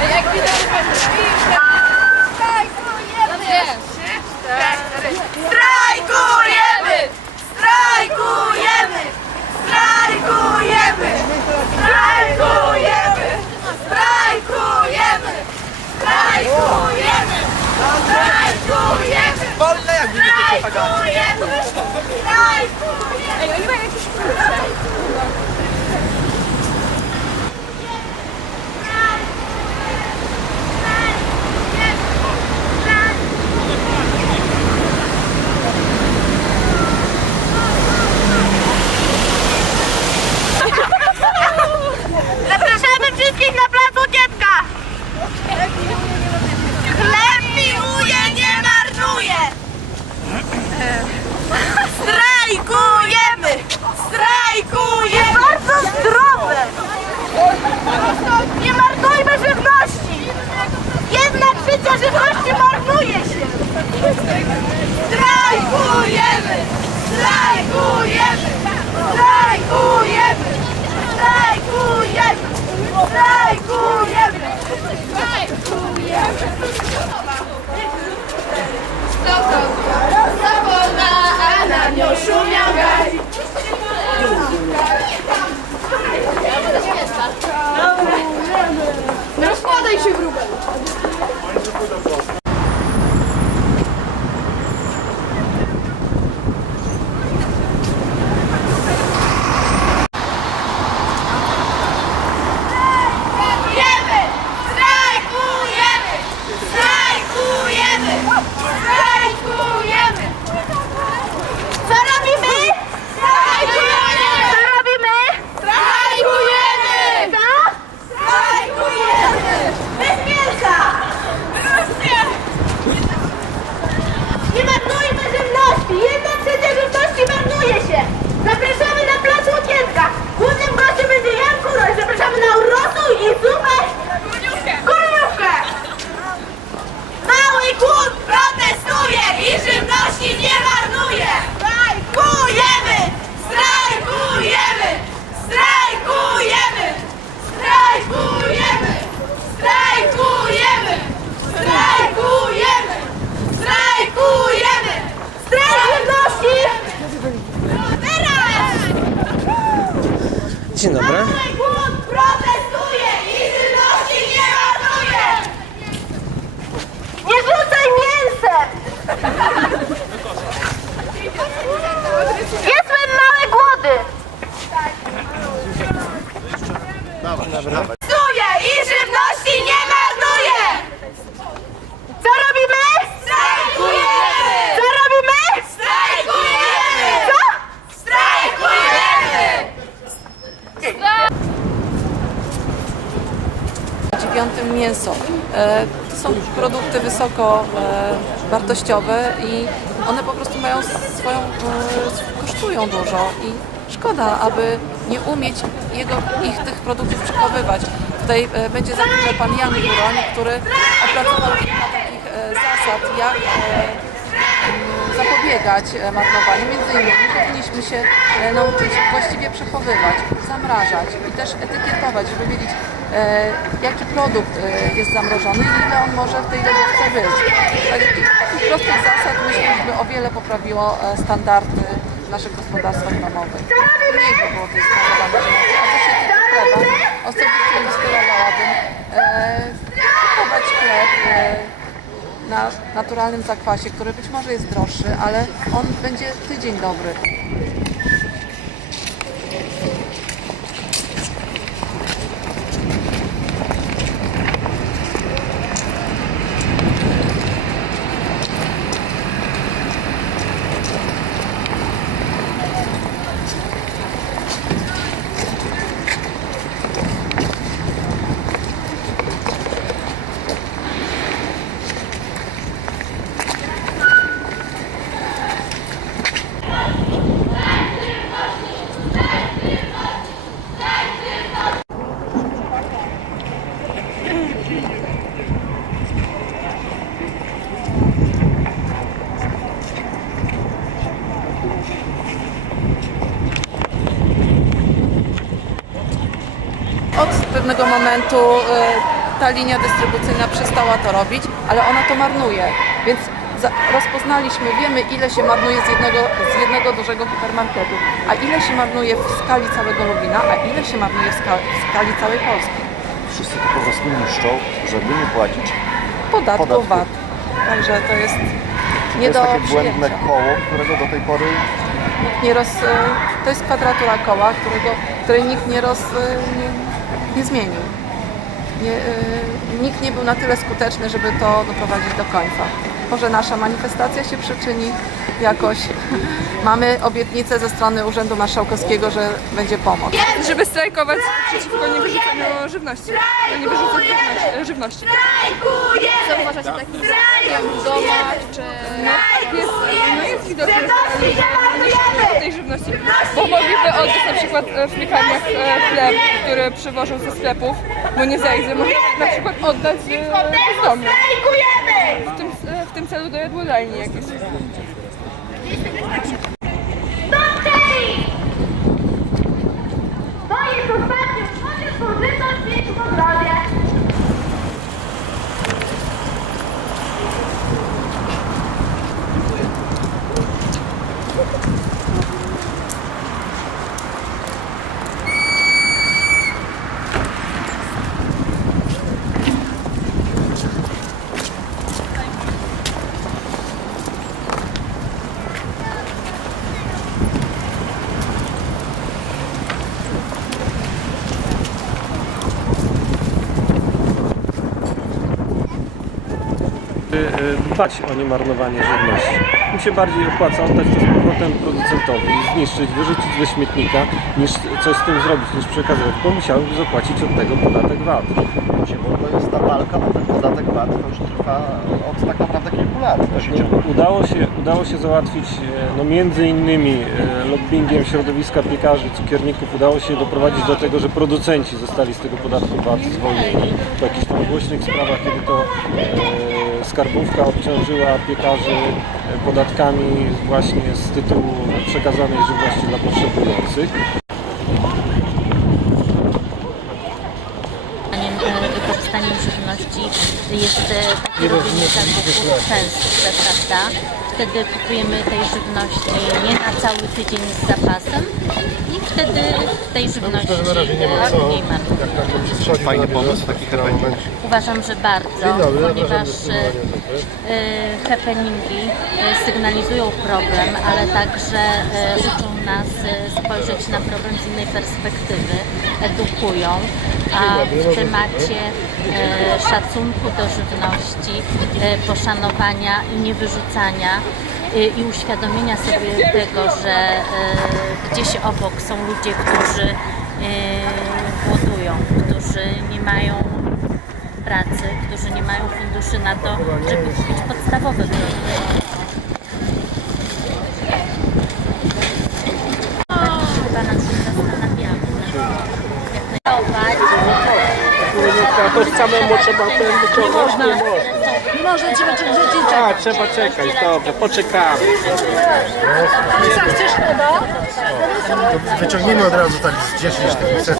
Strajkujemy! Strajkujemy! Strajkujemy! Strajkujemy! Strajkujemy! Strajkujemy! Strajkujemy! Wolne jak widzicie propaganda. Strajkujemy! Strajkujemy! Zapraszamy wszystkich na placu Dziecka! Chleb miłuje, nie marnuje! Strajkujemy! Strajkujemy! Bardzo zdrowe! Nie marnujmy żywności! Jednak życia żywności marnuje się! Strajkujemy! Strajkujemy! Strajkujemy! Strajkujemy! Strajkujemy! Zawolna, a na nią. Rozkładaj się grubę. Strajkujemy! Strajkujemy! Strajkujemy! Strajkujemy! Co robimy? Strajkujemy! Co robimy? Strajkujemy! Co? Strajkujemy! Bez mięsa! Nie marnujmy żywności! Jedna trzecia żywności marnuje się! Zapraszamy na plac Łokienka! Głównym gościem będzie Jan Kuroś! Zapraszamy na urosół i zupę! Kurniówkę! Mały głód protestuje i żywności nie marnuje! Strajkujemy! Strajkujemy! Strajkujemy! Strajkujemy! Strajkujemy! Strajkujemy! Strajkujemy! Strajk żywności! Teraz! Dzień dobry. Mały głód protestuje i żywności nie marnuje! Nie rzucaj mięsem! Zjedzłem małe głody! Protestuje i żywności nie marnuje! Co robimy? Strajkujemy! Co robimy? Strajkujemy! Co? Strajkujemy! dziewiątym mięso. E, To są produkty wysoko e, wartościowe i one po prostu mają swoją, e, kosztują dużo i szkoda, aby nie umieć jego, ich tych produktów przechowywać. Tutaj e, będzie za pan Jan Juroń, który opracował kilka takich e, zasad, jak e, zapobiegać e, marnowaniu. Między innymi powinniśmy się nauczyć właściwie przechowywać, zamrażać i też etykietować, żeby wiedzieć jaki produkt jest zamrożony i ile on może w tej lodówce być. Tak, Takich prostych zasad myślę, żeby o wiele poprawiło standardy w naszych gospodarstwach domowych. Mniej by było tej żywności. A co się tyczy chleba, osobiście inwestowałabym e, kupować chleb e, na naturalnym zakwasie, który być może jest droższy, ale on będzie tydzień dobry. Pewnego momentu e, ta linia dystrybucyjna przestała to robić, ale ona to marnuje. Więc rozpoznaliśmy, wiemy ile się marnuje z jednego, z jednego dużego hipermarketu, a ile się marnuje w skali całego Lublina, a ile się marnuje w, ska- w skali całej Polski. Wszyscy to po prostu niszczą, żeby nie płacić. Podatku, Podatku. VAT. Także to jest To nie jest do takie błędne przyjęcia. koło, którego do tej pory Nikt nie roz, e, to jest kwadratura koła, którego, której nikt nie, roz, e, nie, nie zmienił. Nie, e, nikt nie był na tyle skuteczny, żeby to doprowadzić do końca. Może nasza manifestacja się przyczyni jakoś. Mamy obietnicę ze strony Urzędu Marszałkowskiego, że będzie pomoc. żeby strajkować przeciwko niewyrzucaniu żywności. No nie wyrzucać żywności. Co uważacie takim jak w domach, czy jest, no jest że ludzie nie niszczą tej żywności, bo oddać na przykład e, w piekarniach e, chleb, który przywożą ze sklepów, bo nie zejdzie, można na przykład oddać e, w domu. W tym, w tym celu do jadłodajni jakieś. Dbać o niemarnowanie żywności. Im się bardziej opłaca oddać to z powrotem producentowi, zniszczyć, wyrzucić do śmietnika, niż coś z tym zrobić, niż przekazywać, bo musiałby zapłacić od tego podatek VAT. Wiecie, bo to jest ta walka o ten podatek VAT, to już trwa od tak naprawdę kilku lat. Się ciągnie. Udało się, udało się załatwić, e, no między innymi e, lobbyingiem środowiska piekarzy, cukierników, udało się doprowadzić do tego, że producenci zostali z tego podatku VAT zwolnieni. Po jakichś tam głośnych sprawach, kiedy to e, skarbówka obciążyła piekarzy podatkami właśnie z tytułu przekazanej żywności dla potrzebujących. E, wykorzystaniem żywności jest e, robienie zakupów częstych, prawda? Wtedy kupujemy tej żywności nie na cały tydzień z zapasem wtedy tej żywności e, mniej marnujemy. Fajny pomysł, taki happening. Uważam, że bardzo, ponieważ e, happeningi e, sygnalizują problem, ale także e, uczą nas spojrzeć na problem z innej perspektywy, edukują, a w temacie e, szacunku do żywności, e, poszanowania i niewyrzucania i uświadomienia sobie tego, że e, gdzieś obok są ludzie, którzy e, głodują, którzy nie mają pracy, którzy nie mają funduszy na to, żeby kupić podstawowe produkty. A to samemu trzeba ten wyciągnąć? Nie można. Może, trzeba rzeczy A, trzeba czekać, dobrze, poczekamy. Wyciągnijmy od razu tak z 10 tych set.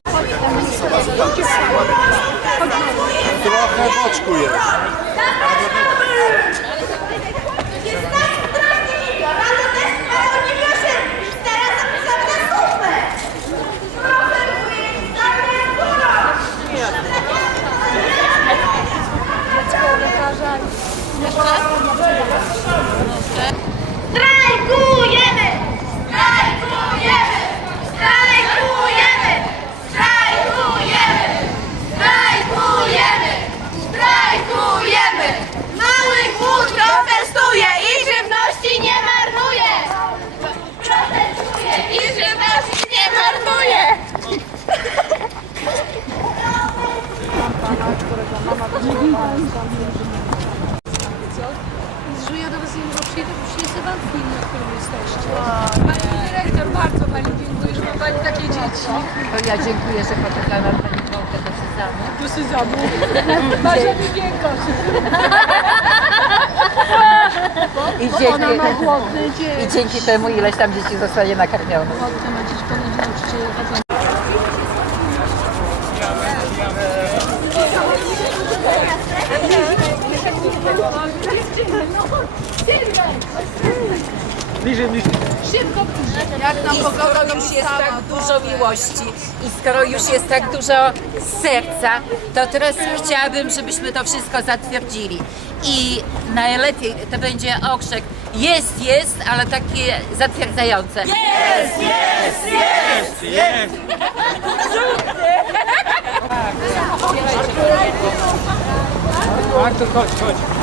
Trochę w oczku. Jest na stronie miliona, to też mają niemiłosierni. Teraz zapisamy na słupę. Proszę, wujek, stawię górą. Strajkujemy! Strajkujemy! Strajkujemy! Strajkujemy! Strajkujemy! Strajkujemy! Mały głód protestuje i żywności nie marnuje! Protestuje i żywności nie marnuje! Że ja do Was nie mogę przyjechać, bo chcę Wam film, na którym jesteście. Pani dyrektor, bardzo Pani dziękuję, że ma Pani takie dzieci. Ja dziękuję, że poczekała Pani Małkę do Sezamy. Do Syzamu. Basia Migienko. I dzięki, Ma dzieci. I dzięki temu ileś tam dzieci zostanie nakarmionych. Głodne ma dzieci, chodzą. Bliżej, bliżej. I skoro już jest tak dużo miłości i skoro już jest tak dużo serca, to teraz chciałabym, żebyśmy to wszystko zatwierdzili. I najlepiej to będzie okrzyk jest, jest, ale takie zatwierdzające. Jest, jest, jest, jest! Artur, chodź, chodź.